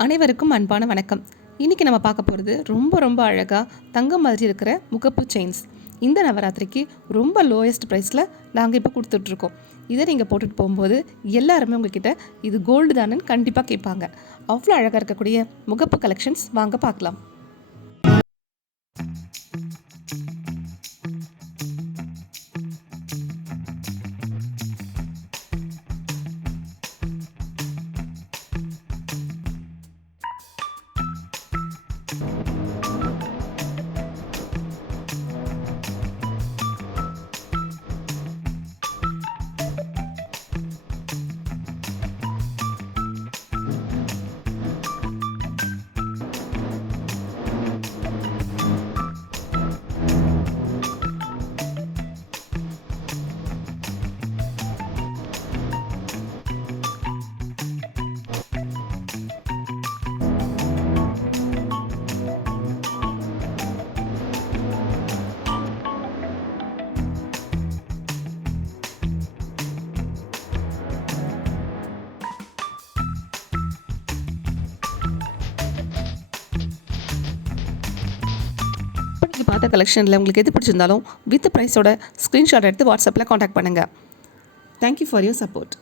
அனைவருக்கும் அன்பான வணக்கம். இன்றைக்கி நம்ம பார்க்க போகிறது ரொம்ப அழகாக தங்கம் மாதிரி இருக்கிற முகப்பு செயின்ஸ். இந்த நவராத்திரிக்கு ரொம்ப லோயஸ்ட் ப்ரைஸில் நாங்கள் இப்போ கொடுத்துட்ருக்கோம். இதை நீங்கள் போட்டுட்டு போகும்போது எல்லாருமே உங்ககிட்ட இது கோல்டு தானேன்னு கண்டிப்பாக கேட்பாங்க. அவ்வளோ அழகாக இருக்கக்கூடிய முகப்பு கலெக்ஷன்ஸ் வாங்க பார்க்கலாம். நீங்கள் பார்த்த கலெக்ஷனில் உங்களுக்கு எது பிடிச்சிருந்தாலும் வித் ப்ரைஸோட ஸ்க்ரீன்ஷாட் எடுத்து வாட்ஸ்அப்பில் காண்டாக்ட் பண்ணுங்கள். Thank you for your support.